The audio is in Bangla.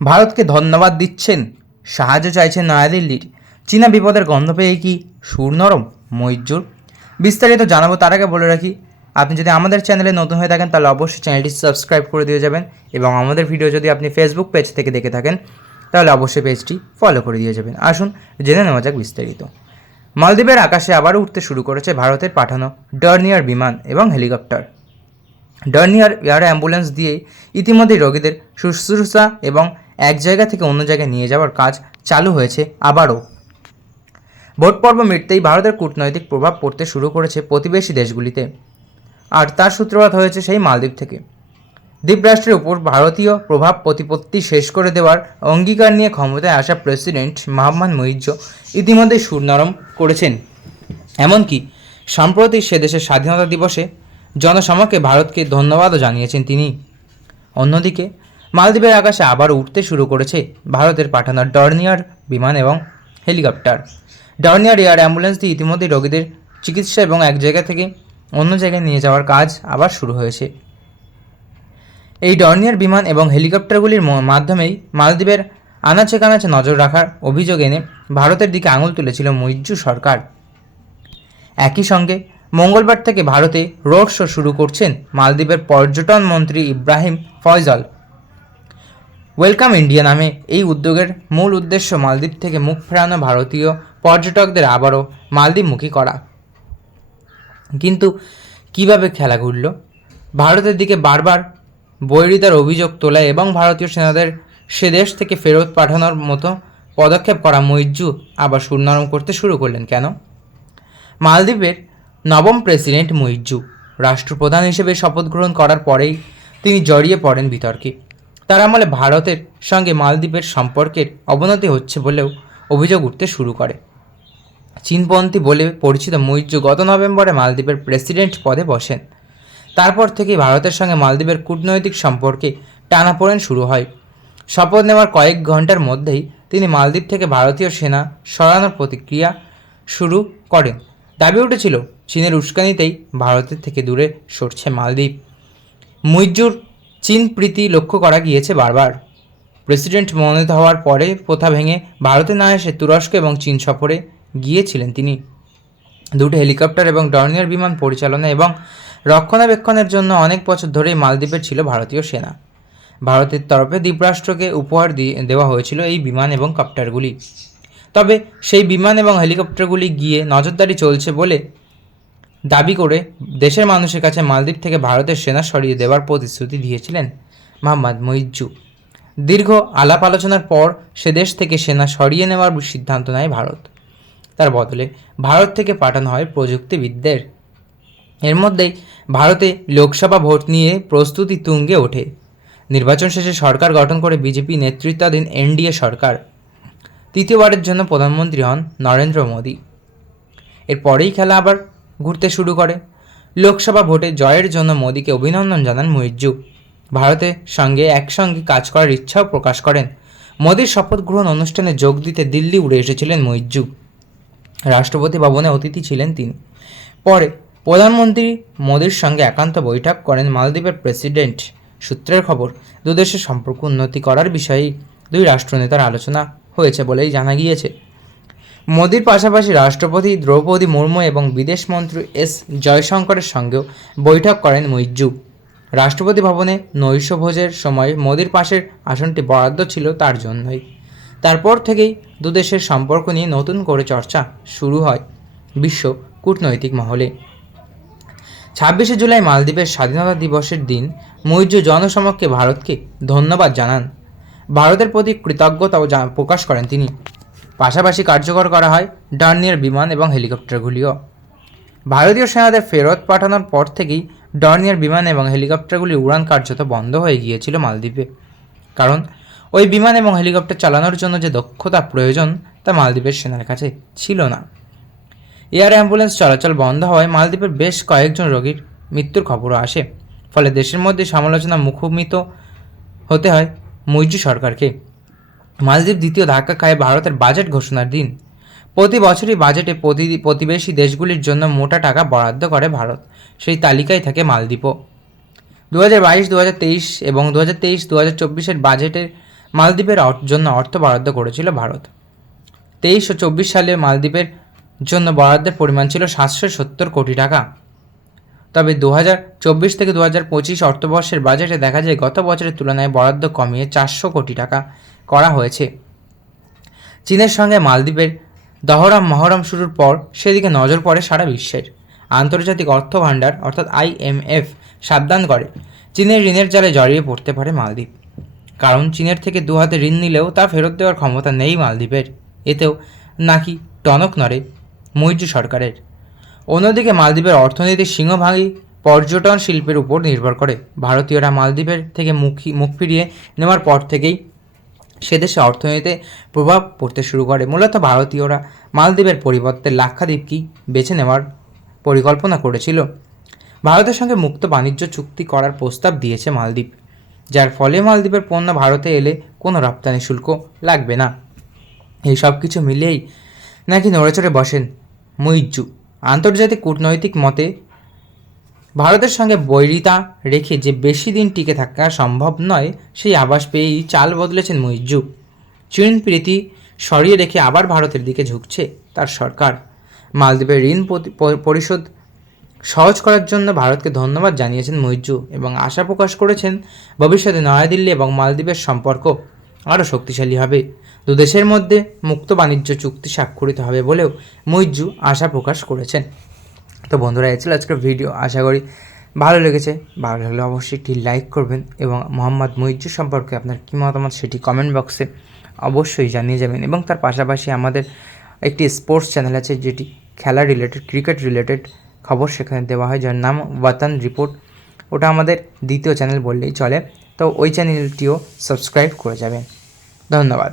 ভারতকে ধন্যবাদ দিচ্ছেন, সাহায্য চাইছেন নয়াদিল্লির। চীনা বিপদের গন্ধ পেয়ে কি সুর নরম মৈজুর? বিস্তারিত জানাবো, তার আগে বলে রাখি, আপনি যদি আমাদের চ্যানেলে নতুন হয়ে থাকেন তাহলে অবশ্যই চ্যানেলটি সাবস্ক্রাইব করে দিয়ে যাবেন, এবং আমাদের ভিডিও যদি আপনি ফেসবুক পেজ থেকে দেখে থাকেন তাহলে অবশ্যই পেজটি ফলো করে দিয়ে যাবেন। আসুন জেনে নেওয়া যাক বিস্তারিত। মালদ্বীপের আকাশে আবারও উঠতে শুরু করেছে ভারতের পাঠানো ডর্নিয়ার বিমান এবং হেলিকপ্টার। ডর্নিয়ার এয়ার অ্যাম্বুলেন্স দিয়ে ইতিমধ্যেই রোগীদের শুশ্রূষা এবং এক জায়গা থেকে অন্য জায়গায় নিয়ে যাওয়ার কাজ চালু হয়েছে আবারও। ভোট পর্ব মিটতেই ভারতের কূটনৈতিক প্রভাব পড়তে শুরু করেছে প্রতিবেশী দেশগুলিতে, আর তার সূত্রপাত হয়েছে সেই মালদ্বীপ থেকে। দ্বীপরাষ্ট্রের উপর ভারতীয় প্রভাব প্রতিপত্তি শেষ করে দেওয়ার অঙ্গীকার নিয়ে ক্ষমতায় আসা প্রেসিডেন্ট মোহাম্মদ মুইজ্জু ইতিমধ্যেই সুর নরম করেছেন। এমনকি সম্প্রতি সে দেশের স্বাধীনতা দিবসে জনসমক্ষে ভারতকে ধন্যবাদও জানিয়েছেন তিনি। অন্যদিকে মালদ্বীপের আকাশে আবার উঠতে শুরু করেছে ভারতের পাঠানো ডর্নিয়ার বিমান এবং হেলিকপ্টার। ডর্নিয়ার এয়ার অ্যাম্বুলেন্স দিয়ে ইতিমধ্যেই রোগীদের চিকিৎসা এবং এক জায়গা থেকে অন্য জায়গায় নিয়ে যাওয়ার কাজ আবার শুরু হয়েছে। এই ডর্নিয়ার বিমান এবং হেলিকপ্টারগুলির মাধ্যমেই মালদ্বীপের আনাচে কানাচে নজর রাখার অভিযোগ এনে ভারতের দিকে আঙুল তুলেছিল মুইজ্জু সরকার। একই সঙ্গে মঙ্গলবার থেকে ভারতে রোড শো শুরু করছেন মালদ্বীপের পর্যটন মন্ত্রী ইব্রাহিম ফয়জল। ওয়েলকাম ইন্ডিয়া নামে এই উদ্যোগের মূল উদ্দেশ্য মালদ্বীপ থেকে মুখ ফেরানো ভারতীয় পর্যটকদের আবারও মালদ্বীপমুখী করা। কিন্তু কিভাবে খেলা ঘুরল? ভারতের দিকে বারবার বৈরিতার অভিযোগ তোলা এবং ভারতীয় সেনাদের সে দেশ থেকে ফেরত পাঠানোর মতো পদক্ষেপ করা মুইজ্জু আবার সুর নরম করতে শুরু করলেন কেন? মালদ্বীপের নবম প্রেসিডেন্ট মুইজ্জু রাষ্ট্রপ্রধান হিসেবে শপথ গ্রহণ করার পরেই তিনি জড়িয়ে পড়েন বিতর্কে। তার আমলে ভারতের সঙ্গে মালদ্বীপের সম্পর্কের অবনতি হচ্ছে বলেও অভিযোগ উঠতে শুরু করে। চীনপন্থী বলে পরিচিত মুইজ্জু গত নভেম্বরে মালদ্বীপের প্রেসিডেন্ট পদে বসেন। তারপর থেকেই ভারতের সঙ্গে মালদ্বীপের কূটনৈতিক সম্পর্কে টানাপোড়েন শুরু হয়। শপথ নেওয়ার কয়েক ঘন্টার মধ্যেই তিনি মালদ্বীপ থেকে ভারতীয় সেনা সরানোর প্রতিক্রিয়া শুরু করেন। দাবি উঠেছিল চীনের উস্কানিতেই ভারতের থেকে দূরে সরছে মালদ্বীপ। মুইজ্জুর চীন প্রীতি লক্ষ্য করা গিয়েছে বারবার। প্রেসিডেন্ট মনোনীত হওয়ার পরে প্রথা ভেঙে ভারতে না এসে তুরস্ক এবং চীন সফরে গিয়েছিলেন তিনি। দুটো হেলিকপ্টার এবং ডর্নিয়ার বিমান পরিচালনা এবং রক্ষণাবেক্ষণের জন্য অনেক বছর ধরেই মালদ্বীপে ছিল ভারতীয় সেনা। ভারতের তরফে দ্বীপরাষ্ট্রকে উপহার দেওয়া হয়েছিল এই বিমান এবং কপ্টারগুলি। তবে সেই বিমান এবং হেলিকপ্টারগুলি গিয়ে নজরদারি চলছে বলে দাবি করে দেশের মানুষের কাছে মালদ্বীপ থেকে ভারতের সেনা সরিয়ে দেওয়ার প্রতিশ্রুতি দিয়েছিলেন মোহাম্মদ মুইজ্জু। দীর্ঘ আলাপ আলোচনার পর সে দেশ থেকে সেনা সরিয়ে নেওয়ার সিদ্ধান্ত নেয় ভারত। তার বদলে ভারত থেকে পাঠানো হয় প্রযুক্তিবিদদের। এর মধ্যেই ভারতে লোকসভা ভোট নিয়ে প্রস্তুতি তুঙ্গে ওঠে। নির্বাচন শেষে সরকার গঠন করে বিজেপি নেতৃত্বাধীন এনডিএ সরকার। তৃতীয়বারের জন্য প্রধানমন্ত্রী হন নরেন্দ্র মোদী। এরপরেই খেলা আবার ঘুরতে শুরু করে। লোকসভা ভোটে জয়ের জন্য মোদীকে অভিনন্দন জানান মুইজ্জু। ভারতের সঙ্গে একসঙ্গে কাজ করার ইচ্ছাও প্রকাশ করেন। মোদীর শপথ গ্রহণ অনুষ্ঠানে যোগ দিতে দিল্লি উড়ে এসেছিলেন মুইজ্জু। রাষ্ট্রপতি ভবনে অতিথি ছিলেন তিনি। পরে প্রধানমন্ত্রী মোদীর সঙ্গে একান্ত বৈঠক করেন মালদ্বীপের প্রেসিডেন্ট। সূত্রের খবর, দুদেশের সম্পর্ক উন্নতি করার বিষয়েই দুই রাষ্ট্রনেতার আলোচনা হয়েছে বলেই জানা গিয়েছে। মোদীর পাশাপাশি রাষ্ট্রপতি দ্রৌপদী মুর্মু এবং বিদেশমন্ত্রী এস জয়শঙ্করের সঙ্গেও বৈঠক করেন মুইজ্জু। রাষ্ট্রপতি ভবনে নৈশভোজের সময় মোদীর পাশের আসনটি বরাদ্দ ছিল তার জন্যই। তারপর থেকেই দুদেশের সম্পর্ক নিয়ে নতুন করে চর্চা শুরু হয় বিশ্ব কূটনৈতিক মহলে। 26শে জুলাই মালদ্বীপের স্বাধীনতা দিবসের দিন মুইজ্জু জনসমক্ষে ভারতকে ধন্যবাদ জানান। ভারতের প্রতি কৃতজ্ঞতাও প্রকাশ করেন তিনি। পাশাপাশি কার্যকর করা হয় ডর্নিয়ার বিমান এবং হেলিকপ্টারগুলিও। ভারতীয় সেনাদের ফেরত পাঠানোর পর থেকেই ডর্নিয়ার বিমান এবং হেলিকপ্টারগুলির উড়ান কার্যত বন্ধ হয়ে গিয়েছিল মালদ্বীপে। কারণ ওই বিমান এবং হেলিকপ্টার চালানোর জন্য যে দক্ষতা প্রয়োজন তা মালদ্বীপের সেনার কাছে ছিল না। এয়ার অ্যাম্বুলেন্স চলাচল বন্ধ হওয়ায় মালদ্বীপের বেশ কয়েকজন রোগীর মৃত্যুর খবরও আসে। ফলে দেশের মধ্যে সমালোচনা মুখোমুখি হতে হয় মুইজ্জু সরকারকে। মালদ্বীপ দ্বিতীয় ধাক্কা খায় ভারতের বাজেট ঘোষণার দিন। প্রতি বছরই বাজেটে প্রতিবেশী দেশগুলির জন্য মোটা টাকা বরাদ্দ করে ভারত। সেই তালিকায় থাকে মালদ্বীপও। 2022-2023 এবং 2023-2024 বাজেটের মালদ্বীপের জন্য অর্থ বরাদ্দ করেছিল ভারত। 23 ও 24 সালে মালদ্বীপের জন্য বরাদ্দের পরিমাণ ছিল 770 কোটি টাকা। তবে 2024 থেকে 2025 অর্থবর্ষের বাজেটে দেখা যায় গত বছরের তুলনায় বরাদ্দ কমিয়ে 400 কোটি টাকা করা হয়েছে। চীনের সঙ্গে মালদ্বীপের দহরম মহরম শুরুর পর সেদিকে নজর পড়ে সারা বিশ্বের। আন্তর্জাতিক অর্থ ভাণ্ডার অর্থাৎ IMF সাবধান করে, চীনের ঋণের জালে জড়িয়ে পড়তে পারে মালদ্বীপ। কারণ চীনের থেকে দুহাতে ঋণ নিলেও তা ফেরত দেওয়ার ক্ষমতা নেই মালদ্বীপের। এতেও নাকি টনক নড়ে মৈত্র সরকারের। অন্যদিকে মালদ্বীপের অর্থনীতির সিংহভাগই পর্যটন শিল্পের উপর নির্ভর করে। ভারতীয়রা মালদ্বীপের থেকে মুখ ফিরিয়ে নেওয়ার পর থেকেই সেদেশে অর্থনীতিতে প্রভাব পড়তে শুরু করে। মূলত ভারতীয়রা মালদ্বীপের পরিবর্তে লাক্ষাদ্বীপকেই বেছে নেওয়ার পরিকল্পনা করেছিল। ভারতের সঙ্গে মুক্ত বাণিজ্য চুক্তি করার প্রস্তাব দিয়েছে মালদ্বীপ, যার ফলে মালদ্বীপের পণ্য ভারতে এলে কোনো রপ্তানি শুল্ক লাগবে না। এই সব কিছু মিলিয়েই নাকি নড়েচড়ে বসেন মুইজ্জু। আন্তর্জাতিক কূটনৈতিক মতে ভারতের সঙ্গে বৈরিতা রেখে যে বেশি দিন টিকে থাকা সম্ভব নয়, সেই আভাস পেয়েই চাল বদলেছেন মুইজ্জু। চীন প্রীতি সরিয়ে রেখে আবার ভারতের দিকে ঝুঁকছে তার সরকার। মালদ্বীপের ঋণ পরিশোধ সহজ করার জন্য ভারতকে ধন্যবাদ জানিয়েছেন মুইজ্জু এবং আশা প্রকাশ করেছেন ভবিষ্যতে নয়াদিল্লি এবং মালদ্বীপের সম্পর্ক আরও শক্তিশালী হবে। দুদেশের মধ্যে মুক্ত বাণিজ্য চুক্তি স্বাক্ষরিত হবে বলেও মুইজ্জু আশা প্রকাশ করেছেন। তো বন্ধুরা, এই ছিল আজকের ভিডিও। আশা করি ভালো লেগেছে। ভালো লাগলে অবশ্যই একটি লাইক করবেন এবং মোহাম্মদ মুইজ্জু সম্পর্কে আপনার কী মতামত সেটি কমেন্ট বক্সে অবশ্যই জানিয়ে যাবেন। এবং তার পাশাপাশি আমাদের একটি স্পোর্টস চ্যানেল আছে, যেটি খেলা রিলেটেড, ক্রিকেট রিলেটেড খবর সেখানে দেওয়া হয়, যার নাম ওয়াতান রিপোর্ট। ওটা আমাদের দ্বিতীয় চ্যানেল বললেই চলে। তো ওই চ্যানেলটিও সাবস্ক্রাইব করে যাবেন। ধন্যবাদ।